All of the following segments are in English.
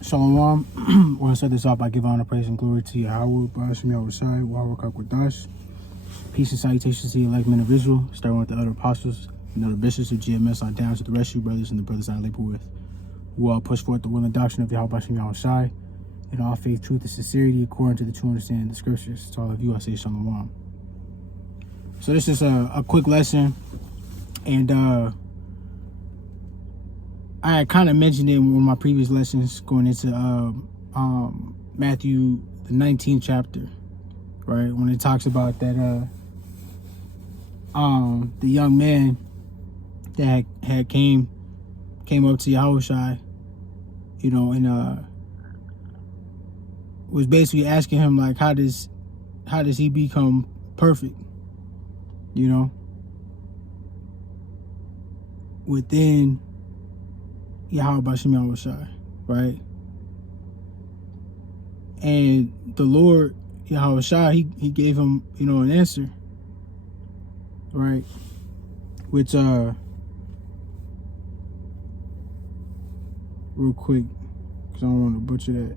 Shalom. I want to start this off by giving honor, praise, and glory to Yahweh, Ba'ashim Yahushai, Wahweh Kakwadash. Peace and salutations to the elect men of Israel, starting with the other apostles and other bishops of GMS on down to the rest of you brothers and the brothers I labor with, who all push forth the will and doctrine of Yahweh Ba'ashim Yahushai in all faith, truth, and sincerity according to the true understanding of the scriptures. To all of you, I say Shalom. So this is a quick lesson, and I had kind of mentioned it in one of my previous lessons going into Matthew, the 19th chapter, right? When it talks about that the young man that had came up to Yahushai, you know, and was basically asking him, like, how does he become perfect, you know, within Yahweh Ba'ashim Yahushai, right? And the Lord Yahushai, he gave him, you know, an answer, right? Which real quick, because I don't want to butcher that.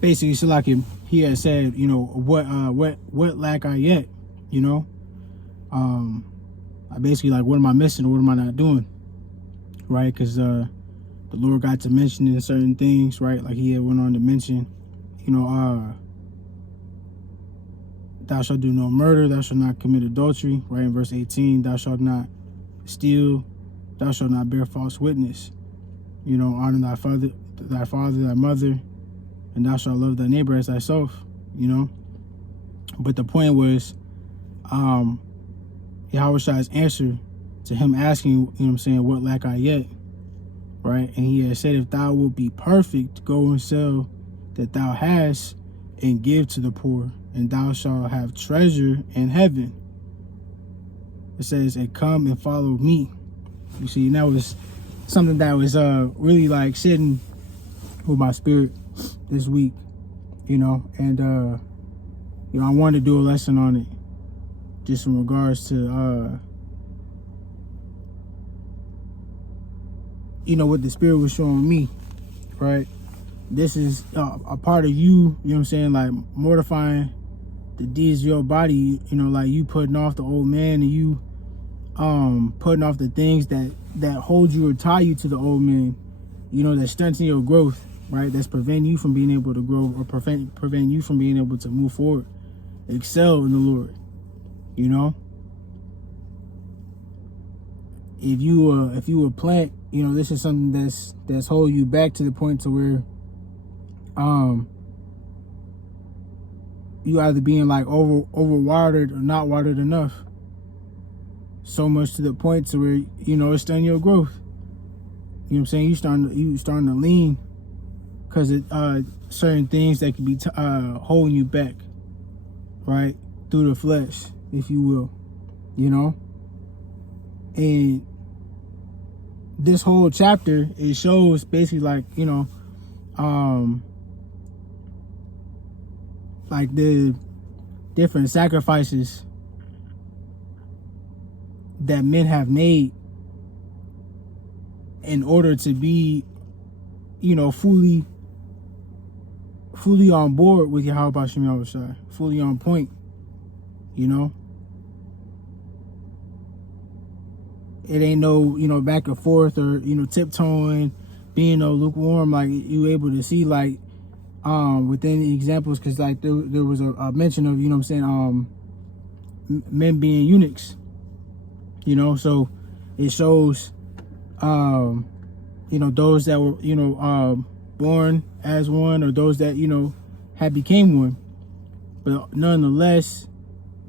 Basically, so like he had said, you know, what lack I yet, you know? I basically, like, what am I missing or what am I not doing, right? Because the Lord got to mentioning certain things, right? Like he had went on to mention, you know, thou shalt do no murder, thou shalt not commit adultery, right? In verse 18, thou shalt not steal, thou shalt not bear false witness, you know, honor thy father, thy mother, and thou shalt love thy neighbor as thyself, you know. But the point was, Yahushai's answer to him asking, you know what I'm saying, what lack I yet, right? And he had said, if thou wilt be perfect, go and sell that thou hast and give to the poor, and thou shalt have treasure in heaven. It says, and come and follow me. You see, and that was something that was really like sitting with my spirit this week, you know, and you know, I wanted to do a lesson on it, just in regards to you know, what the spirit was showing me, right? This is a part of you, you know what I'm saying, like mortifying the deeds of your body, you know, like you putting off the old man, and you putting off the things that hold you or tie you to the old man, you know, that strengthen your growth, right? That's prevent you from being able to grow, or prevent you from being able to move forward, excel in the Lord, you know. If you a plant, you know, this is something that's holding you back to the point to where you either being like over watered or not watered enough, so much to the point to where, you know, it's stunning your growth. You know what I'm saying? You starting to lean because it certain things that could be holding you back, right, through the flesh, if you will, you know. And this whole chapter, it shows basically, like, you know, like the different sacrifices that men have made in order to be, you know, fully on board with Yahweh Ba'ashim Yahushai, fully on point, you know. It ain't no, you know, back and forth or, you know, tiptoeing, being no lukewarm. Like, you able to see, like, within the examples, because like there was a mention of, you know what I'm saying, men being eunuchs, you know. So it shows, you know, those that were, you know, born as one, or those that, you know, had became one, but nonetheless,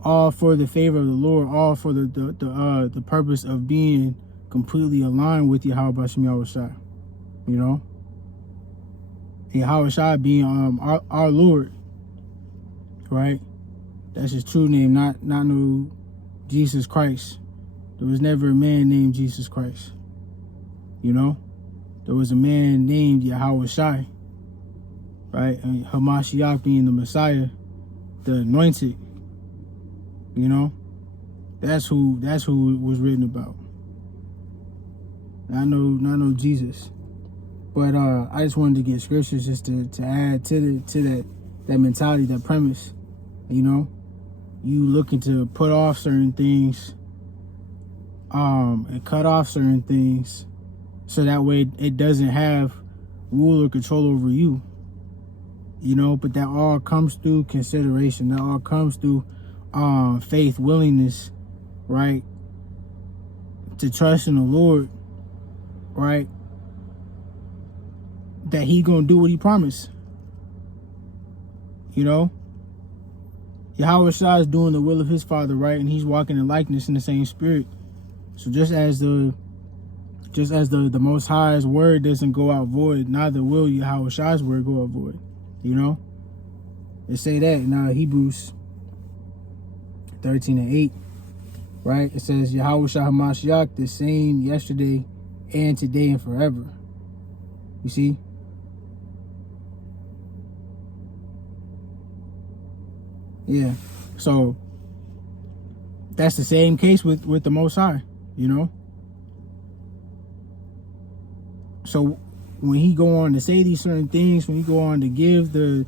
all for the favor of the Lord, all for the purpose of being completely aligned with Yahweh Ba'ashim Yahushai, you know. And Yahushai being our Lord, right? That's his true name, not no Jesus Christ. There was never a man named Jesus Christ, you know. there was a man named Yahweh Shai, right? And Hamashiach being the Messiah, the anointed, you know? That's who it was written about. I know Jesus. But I just wanted to get scriptures just to add to that mentality, that premise. You know, you looking to put off certain things, and cut off certain things, so that way it doesn't have rule or control over you. You know, but that all comes through consideration. That all comes through faith, willingness, right? To trust in the Lord, right? That he gonna do what he promised. You know, Yahweh Shai is doing the will of his Father, right? And he's walking in likeness in the same spirit. So just as the Most High's word doesn't go out void, neither will Yahweh Shai's word go out void. You know, they say that in Hebrews 13:8, right? It says Yahweh Shai HaMashiach, the same yesterday and today and forever. You see? Yeah. So that's the same case with the Most High, you know? So when he go on to say these certain things, when he go on to give the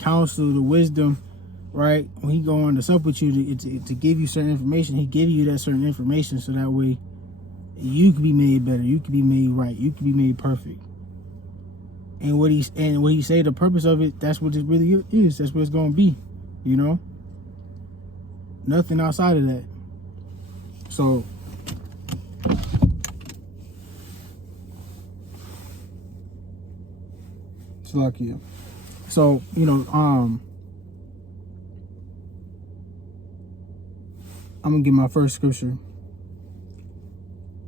counsel, the wisdom, right? When he go on to sup with you to give you certain information, he give you that certain information so that way you can be made better, you can be made right, you can be made perfect. And what he say, the purpose of it, that's what it really is. That's what it's gonna be, you know. Nothing outside of that. So it's lucky. So you know, I'm gonna get my first scripture.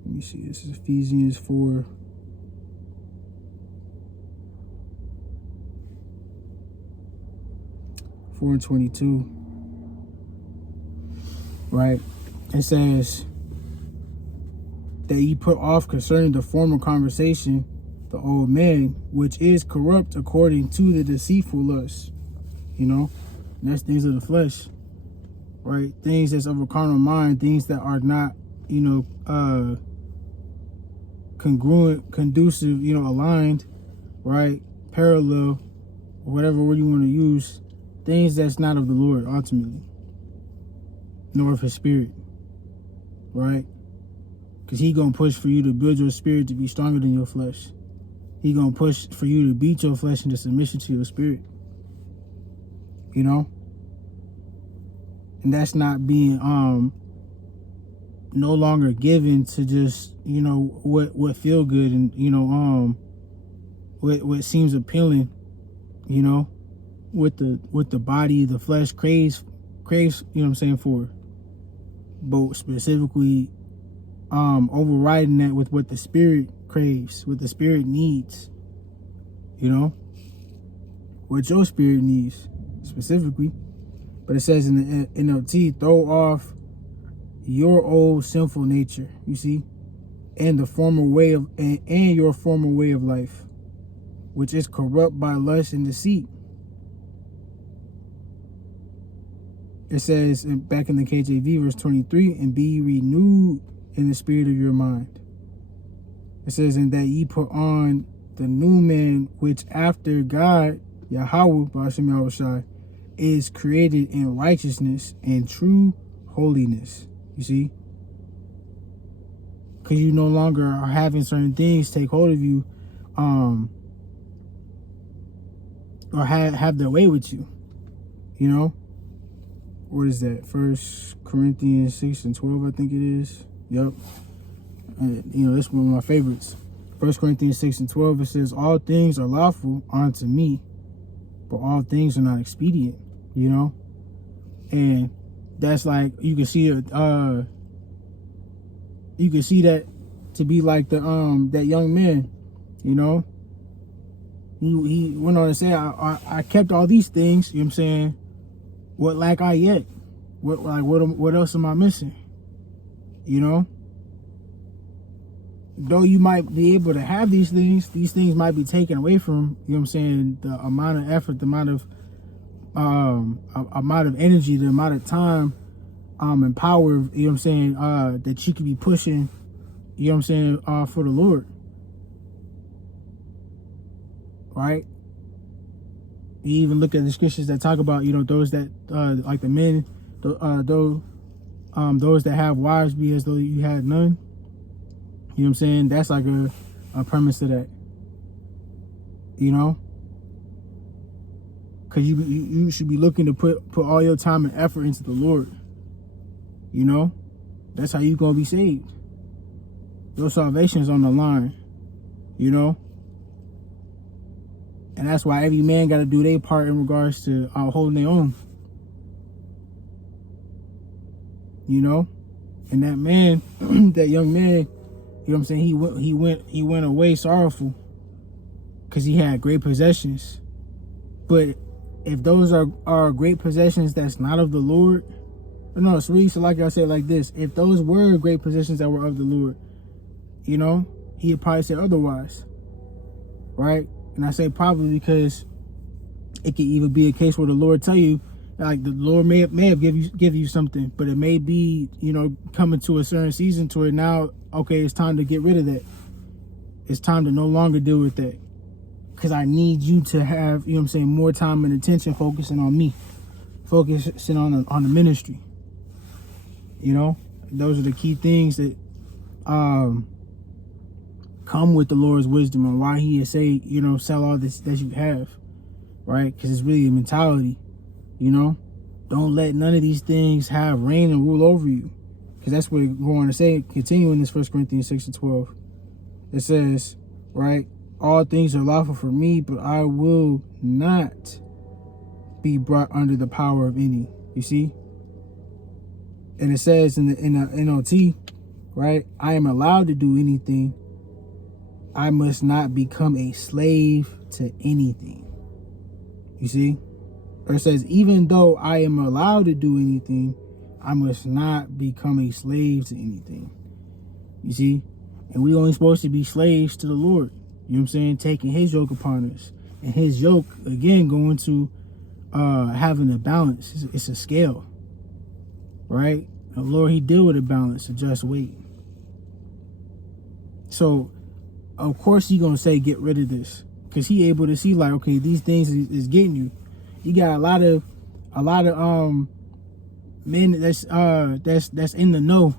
Let me see. This is Ephesians 4. And 22, right? It says that ye put off concerning the former conversation the old man, which is corrupt according to the deceitful lust. You know, and that's things of the flesh, right? Things that's of a carnal mind, things that are not, you know, congruent, conducive, you know, aligned, right? Parallel, or whatever word you want to use. Things that's not of the Lord, ultimately, nor of his spirit, right? Because he gonna push for you to build your spirit to be stronger than your flesh. He gonna push for you to beat your flesh into submission to your spirit, you know? And that's not being no longer given to just, you know, what feel good and, you know, what seems appealing, you know, with the body, the flesh craves, you know what I'm saying, for. But specifically overriding that with what the spirit craves, what the spirit needs, you know, what your spirit needs specifically. But it says in the NLT, throw off your old sinful nature, you see, and the former way of and your former way of life, which is corrupt by lust and deceit. It says back in the KJV, verse 23, and be renewed in the spirit of your mind. It says, and that ye put on the new man, which after God, Yahweh, B'Hashem Yahweh Shai, is created in righteousness and true holiness. You see? Because you no longer are having certain things take hold of you, or have their way with you, you know? What is that? 1 Corinthians 6 and 12, I think it is. Yep. And, you know, that's one of my favorites. 1 Corinthians 6 and 12, it says, all things are lawful unto me, but all things are not expedient, you know? And that's like, you can see that to be like the that young man, you know? He went on to say, I kept all these things, you know what I'm saying? What lack I yet? What else am I missing? You know? though you might be able to have these things might be taken away from, you know what I'm saying, the amount of effort, the amount of energy, the amount of time, and power, you know what I'm saying, that you could be pushing, you know what I'm saying, for the Lord. Right? You even look at the scriptures that talk about, you know, those that, like the men, those that have wives be as though you had none. You know what I'm saying? That's like a premise to that. You know? Because you should be looking to put all your time and effort into the Lord. You know? That's how you going to be saved. Your salvation is on the line. You know? And that's why every man got to do their part in regards to holding their own. You know? And that man, that young man, you know what I'm saying, he went away sorrowful because he had great possessions. But if those are great possessions that's not of the Lord, no, so like I said like this, if those were great possessions that were of the Lord, you know, he'd probably say otherwise. Right? And I say probably because it could even be a case where the Lord tell you, like the Lord may have give you something, but it may be, you know, coming to a certain season to where now, okay, it's time to get rid of that. It's time to no longer deal with that. Because I need you to have, you know what I'm saying, more time and attention focusing on me. Focusing on the ministry. You know? Those are the key things that come with the Lord's wisdom and why he say, you know, sell all this that you have. Right? Because it's really a mentality. You know, don't let none of these things have reign and rule over you. Because that's what it's going to say, continuing this 1 Corinthians 6:12. It says, right, all things are lawful for me, but I will not be brought under the power of any. You see? And it says in the NLT, right, I am allowed to do anything. I must not become a slave to anything. You see? Or it says, even though I am allowed to do anything, I must not become a slave to anything. You see? And we only supposed to be slaves to the Lord. You know what I'm saying? Taking his yoke upon us. And his yoke, again, going to having a balance. It's a scale. Right? The Lord, he deal with a balance, a just weight. So, of course, he going to say, get rid of this. Because he able to see, like, okay, these things is getting you. You got a lot of men that's in the know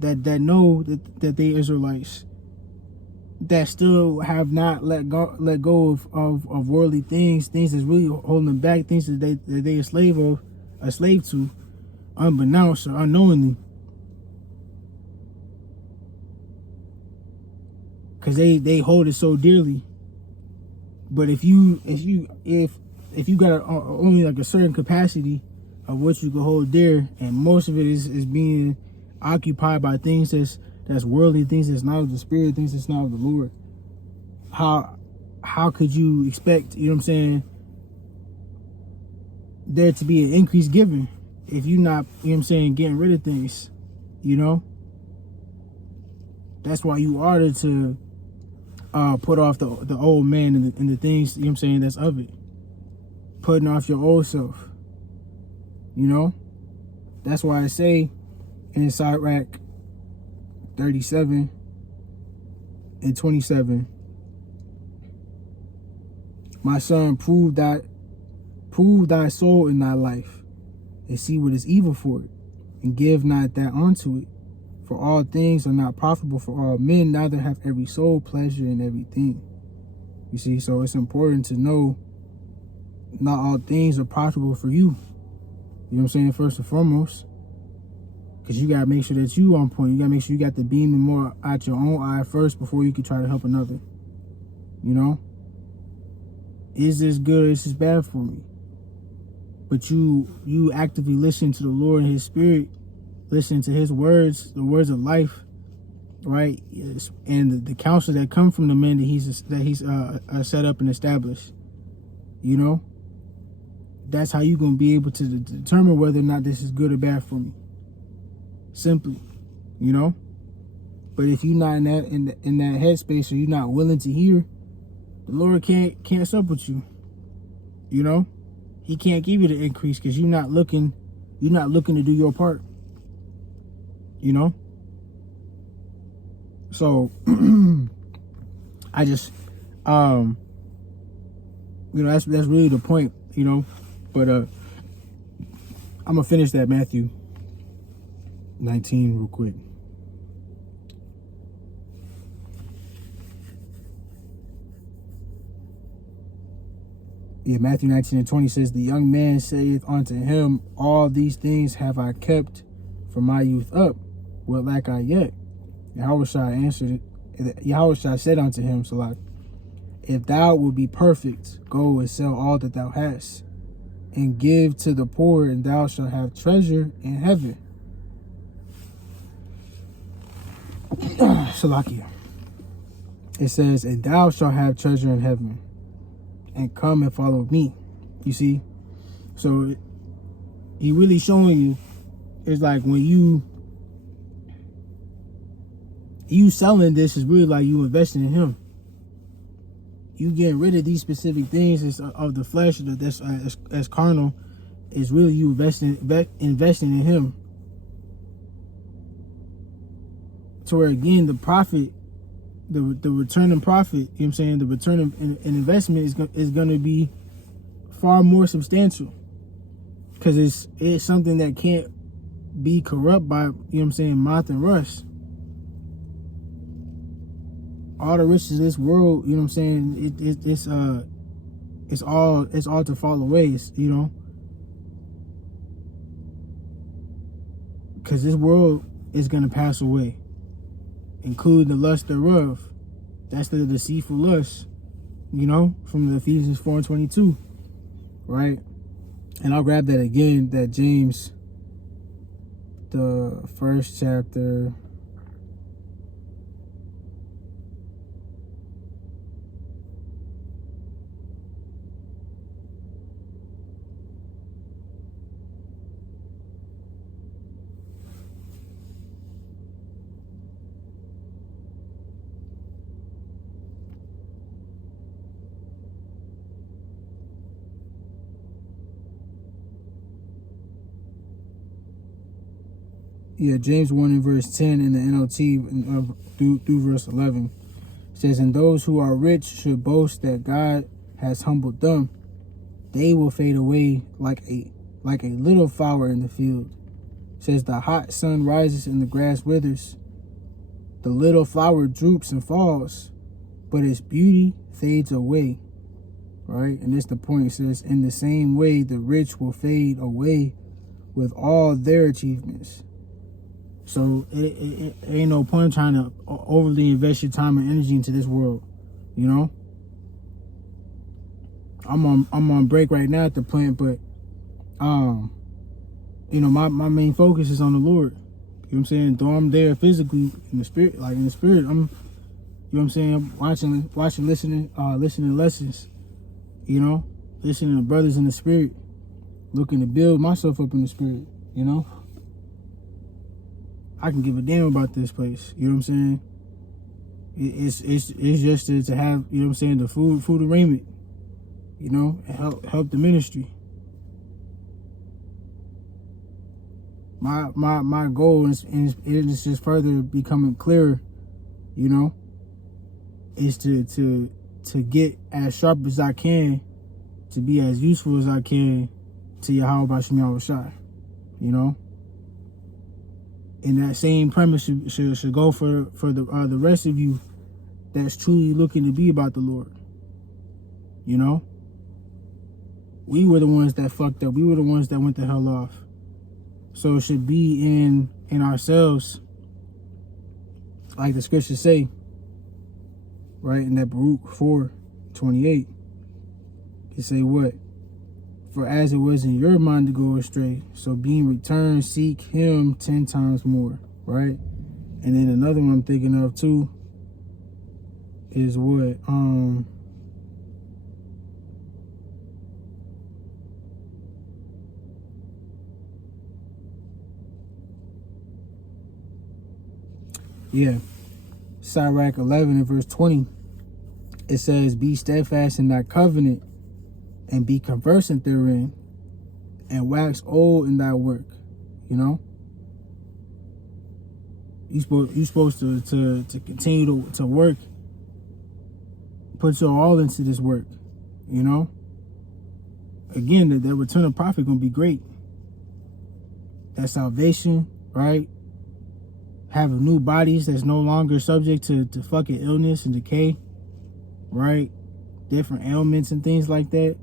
that know that they Israelites that still have not let go of worldly things that's really holding them back, things that they a slave to, unbeknownst or unknowingly, because they hold it so dearly. But if you got only like a certain capacity of what you can hold dear, and most of it is being occupied by things that's worldly, things that's not of the Spirit, things that's not of the Lord, how could you expect, you know what I'm saying, there to be an increase given if you're not, you know what I'm saying, getting rid of things, you know? That's why you are to put off the old man and the things, you know what I'm saying, that's of it. Putting off your old self. You know? That's why I say in Sirach 37 and 27, my son, prove thy soul in thy life, and see what is evil for it, and give not that unto it. For all things are not profitable for all men, neither have every soul pleasure in everything. You see, so it's important to know not all things are profitable for you. You know what I'm saying? First and foremost. Because you got to make sure that you on point. You got to make sure you got the beam and more out your own eye first before you can try to help another. You know? Is this good or is this bad for me? But you actively listen to the Lord and his Spirit. Listen to his words, the words of life. Right? Yes. And the counsel that come from the man that he's set up and established. You know? That's how you're going to be able to determine whether or not this is good or bad for me. Simply, you know? But if you're not in that headspace, or you're not willing to hear, the Lord can't sup with you. You know, He can't give you the increase because you're not looking to do your part. You know, so I just that's really the point. But I'm gonna finish that Matthew 19 real quick. Yeah, Matthew 19:20 says, the young man saith unto him, all these things have I kept from my youth up. What lack I yet? Yahushua said unto him, Salah, if thou wilt be perfect, go and sell all that thou hast, and give to the poor, and thou shalt have treasure in heaven. Salakia. It says, and thou shalt have treasure in heaven, and come and follow me. You see? So he really showing you, it's like when you selling this, is really like you investing in him. You getting rid of these specific things of the flesh that's as carnal, is really you investing in him. To where again the profit, the return in profit, you know what I'm saying, the return in investment is going to be far more substantial, because it's something that can't be corrupt by, you know what I'm saying, moth and rust. All the riches of this world, you know what I'm saying, it's all to fall away, because this world is going to pass away, including the lust thereof. That's the deceitful lust, from the Ephesians 4:22, right? And I'll grab that again, that James, the first chapter. Yeah, James 1 and verse 10 in the NLT through verse 11 says, and those who are rich should boast that God has humbled them. They will fade away like a little flower in the field. It says the hot sun rises and the grass withers. The little flower droops and falls, but its beauty fades away. Right? And this the point. It says, in the same way, the rich will fade away with all their achievements. So it ain't no point trying to overly invest your time and energy into this world. I'm on break right now at the plant, but my main focus is on the Lord. You know what I'm saying? Though I'm there physically in the spirit, I'm, you know what I'm saying, watching, listening to lessons, listening to brothers in the spirit, looking to build myself up in the spirit, I can give a damn about this place. You know what I'm saying? It's just to have, you know what I'm saying, the food and raiment, and help the ministry. My goal is just further becoming clearer, is to get as sharp as I can, to be as useful as I can to Yahweh B'Shem Yahushua, And that same premise should go for the rest of you that's truly looking to be about the Lord. We were the ones that fucked up. We were the ones that went the hell off. So it should be in ourselves, like the scriptures say, right? In that Baruch 4:28, it say what? For as it was in your mind to go astray, so being returned, seek him 10 times more, right? And then another one I'm thinking of too is what? Yeah, Sirach 11 and verse 20, it says, be steadfast in thy covenant, and be conversant therein, and wax old in thy work. You know, you supposed to continue to work, put your all into this work. You know, again, the return of prophet gonna be great. That salvation, right? Having new bodies that's no longer subject to fucking illness and decay, right? Different ailments and things like that.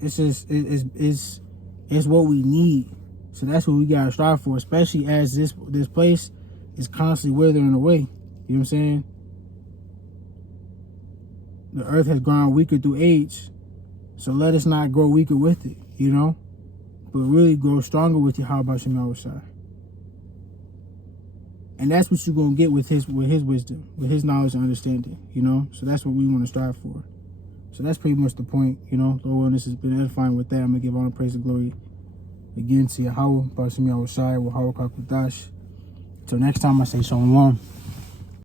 It's just it's what we need. So that's what we gotta strive for, especially as this place is constantly withering away. You know what I'm saying? The earth has grown weaker through age, so let us not grow weaker with it, you know, but really grow stronger with Yahweh Shem Yahushua. And that's what you're gonna get with his wisdom, with his knowledge and understanding, you know. So that's what we want to strive for. So that's pretty much the point, you know. Lord, this has been edifying. With that, I'm gonna give honor, praise, and glory again to Yahweh, Bashem Yahushua, Wahawah Kakudash. Till next time, I say Shalom.